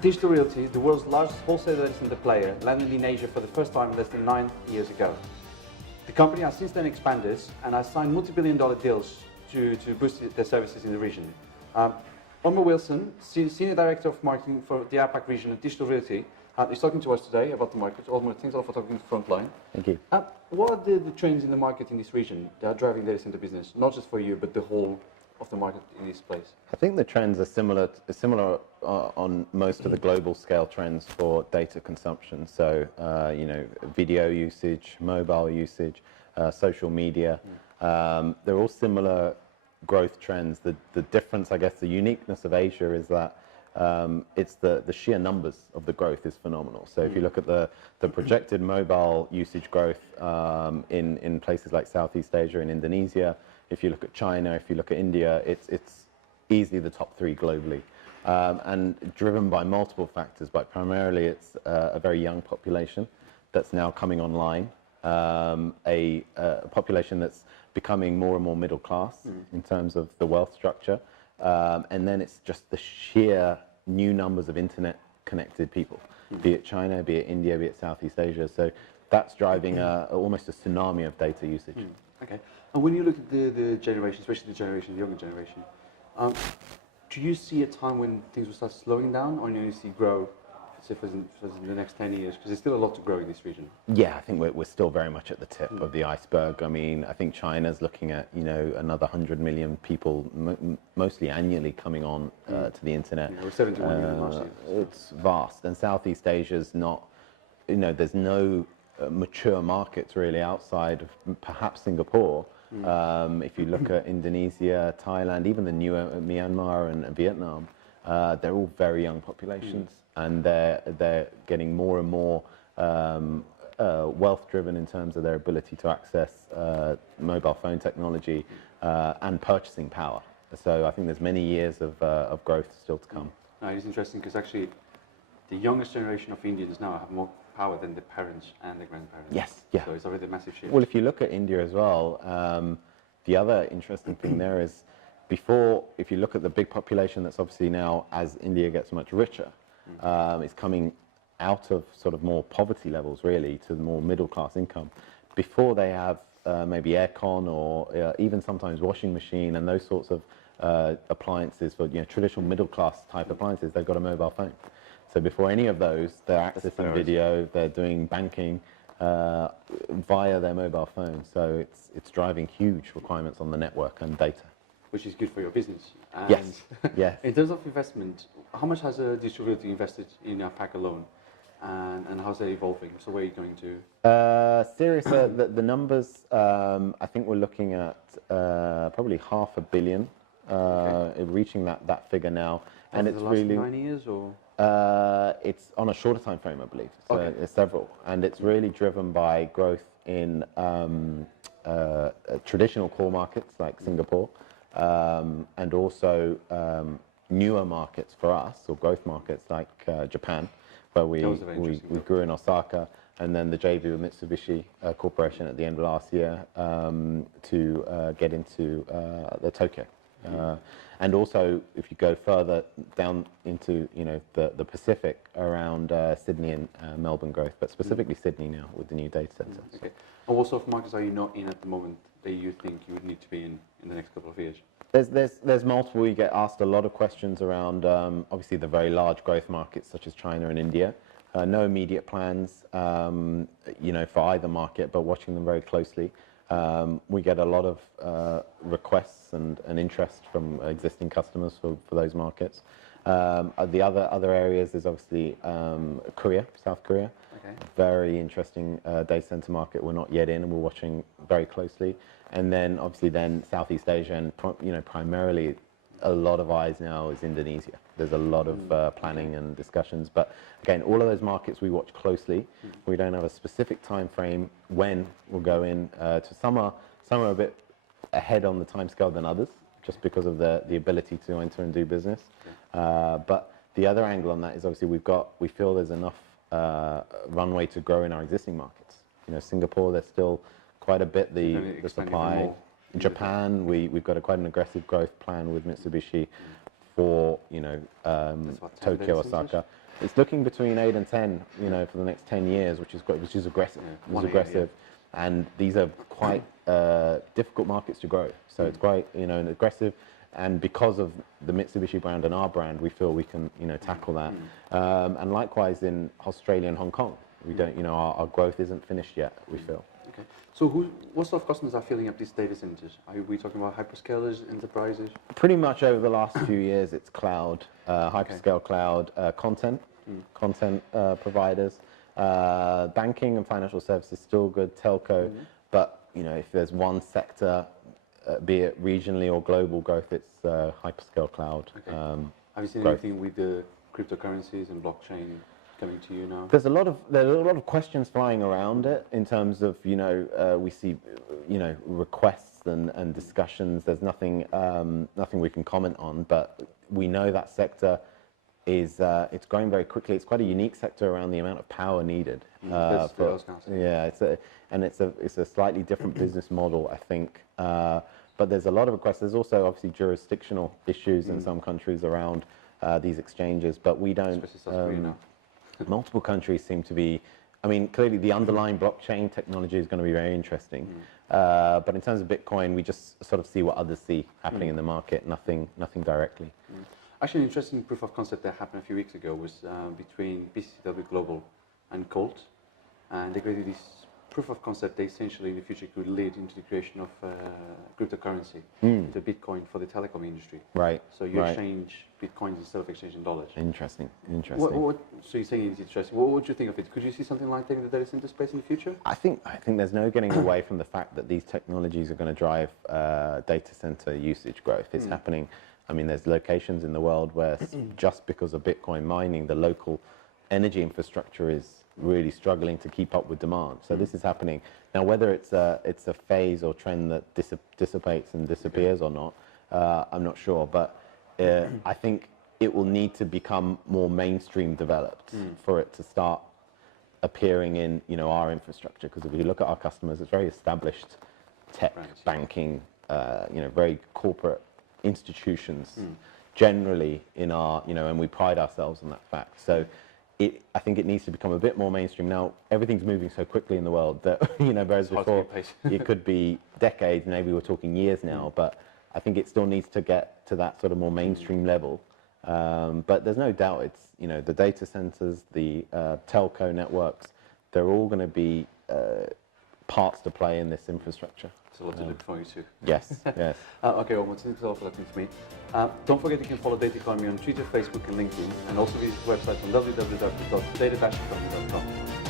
Digital Realty, the world's largest wholesale data center player, landed in Asia for the first time less than 9 years ago. The company has since then expanded and has signed multi-billion-dollar deals to boost their services in the region. Omar Wilson, Senior Director of Marketing for the APAC region at Digital Realty, is talking to us today about the market. Omar, thanks a lot for talking to Frontline. Thank you. What are the trends in the market in this region that are driving data center business, not just for you, but the whole of the market in this place? I think the trends are similar on most of the global scale trends for data consumption. So, video usage, mobile usage, social media. They're all similar growth trends. The difference, I guess, the uniqueness of Asia is that it's the sheer numbers of the growth is phenomenal. So if you look at the projected mobile usage growth in places like Southeast Asia and Indonesia, if you look at China, if you look at India, it's easily the top 3 globally. And driven by multiple factors, but primarily it's a very young population that's now coming online, a population that's becoming more and more middle class in terms of the wealth structure. And then it's just the sheer new numbers of internet connected people, be it China, be it India, be it Southeast Asia. So that's driving almost a tsunami of data usage. Okay. And when you look at the generation, especially the younger generation, do you see a time when things will start slowing down, or do you see grow, say for the next 10 years? Because there's still a lot to grow in this region. Yeah, I think we're still very much at the tip of the iceberg. I mean, I think China's looking at, another 100 million people, mostly annually, coming on to the internet. We're 71 million last year. It's vast. And Southeast Asia's not, there's no mature markets really outside of perhaps Singapore. If you look at Indonesia, Thailand, even the newer Myanmar and Vietnam, they're all very young populations, and they're getting more and more wealth driven in terms of their ability to access mobile phone technology and purchasing power. So I think there's many years of growth still to come. It's interesting because actually the youngest generation of Indians now have more power than the parents and the grandparents. Yes, yeah. So it's already a massive shift. Well, if you look at India as well, the other interesting thing there is if you look at the big population that's obviously now, as India gets much richer, it's coming out of sort of more poverty levels really to more middle class income. Before they have maybe aircon or even sometimes washing machine and those sorts of appliances for traditional middle class type appliances, they've got a mobile phone. So before any of those, they're accessing video, they're doing banking via their mobile phone. So it's driving huge requirements on the network and data. Which is good for your business. And yes. Yes. In terms of investment, how much has a Digital Realty invested in APAC alone? And how's that evolving? So where are you going to? Serious, the numbers, I think we're looking at probably $500 million, reaching that figure now. And it's really 9 years or? It's on a shorter time frame, I believe. So it's several, and it's really driven by growth in traditional core markets like Singapore, and also newer markets for us, or growth markets like Japan, where we grew in Osaka, and then the JV with Mitsubishi Corporation at the end of last year to get into the Tokyo. And also, if you go further down into the Pacific around Sydney and Melbourne growth, but specifically Sydney now with the new data centers. Okay. And what sort of markets are you not in at the moment that you think you would need to be in the next couple of years? There's multiple. We get asked a lot of questions around obviously the very large growth markets such as China and India. No immediate plans, for either market, but watching them very closely. We get a lot of requests and interest from existing customers for those markets. The other areas is obviously Korea, South Korea. Okay. Very interesting data center market we're not yet in, and we're watching very closely. And then obviously Southeast Asia, and primarily a lot of eyes now is Indonesia. There's a lot of planning and discussions, but again, all of those markets we watch closely. We don't have a specific time frame when we'll go in. Some are a bit ahead on the timescale than others, just because of the ability to enter and do business. But the other angle on that is obviously we feel there's enough runway to grow in our existing markets. Singapore, there's still quite a bit the supply. In Japan, we've got quite an aggressive growth plan with Mitsubishi for, That's what, 10 Tokyo, data centers? Osaka. It's looking between 8 and 10, for the next 10 years, which is aggressive. Yeah, It's 1 a year, aggressive. And these are quite difficult markets to grow. So it's quite, and aggressive. And because of the Mitsubishi brand and our brand, we feel we can, tackle that. And likewise in Australia and Hong Kong, we don't, our growth isn't finished yet, we feel. Okay. So what sort of customers are filling up these data centers? Are we talking about hyperscalers, enterprises? Pretty much over the last few years, it's cloud, hyperscale cloud, content providers. Banking and financial services still good, telco, but if there's one sector, be it regionally or global growth, it's hyperscale cloud. Okay. Have you seen growth. anything with the cryptocurrencies and blockchain coming to you now? There's a lot of questions flying around it in terms of we see requests and discussions. There's nothing we can comment on, but we know that sector is it's growing very quickly. It's quite a unique sector around the amount of power needed. That's what I was gonna say. Yeah, it's a slightly different business model, I think. But there's a lot of requests. There's also obviously jurisdictional issues in some countries around these exchanges, but we don't. Especially South Korea now. Multiple countries seem to be. I mean, clearly the underlying blockchain technology is going to be very interesting. But in terms of Bitcoin, we just sort of see what others see happening in the market. Nothing directly. Actually, an interesting proof of concept that happened a few weeks ago was between PCCW Global and Colt, and they created this proof of concept that essentially in the future could lead into the creation of cryptocurrency, into Bitcoin for the telecom industry. Right. So you right. exchange Bitcoins instead of exchanging dollars. Interesting. So you're saying it's interesting. What would you think of it? Could you see something like that in the data center space in the future? I think there's no getting away from the fact that these technologies are going to drive data center usage growth. It's happening. I mean, there's locations in the world where just because of Bitcoin mining, the local energy infrastructure is really struggling to keep up with demand. So this is happening. Now, whether it's a phase or trend that dissipates and disappears or not, I'm not sure. But I think it will need to become more mainstream developed for it to start appearing in our infrastructure. Because if you look at our customers, it's very established tech, banking, very corporate institutions generally in our, and we pride ourselves on that fact. So I think it needs to become a bit more mainstream. Now, everything's moving so quickly in the world that, whereas before it could be decades, maybe we're talking years now, but I think it still needs to get to that sort of more mainstream level. But there's no doubt it's, the data centers, the telco networks, they're all going to be parts to play in this infrastructure. It's a lot to look forward to. Yes, yes. Okay, well, thanks a lot for listening to me. Don't forget you can follow Data Economy on Twitter, Facebook, and LinkedIn, and also visit the website on www.data-economy.com.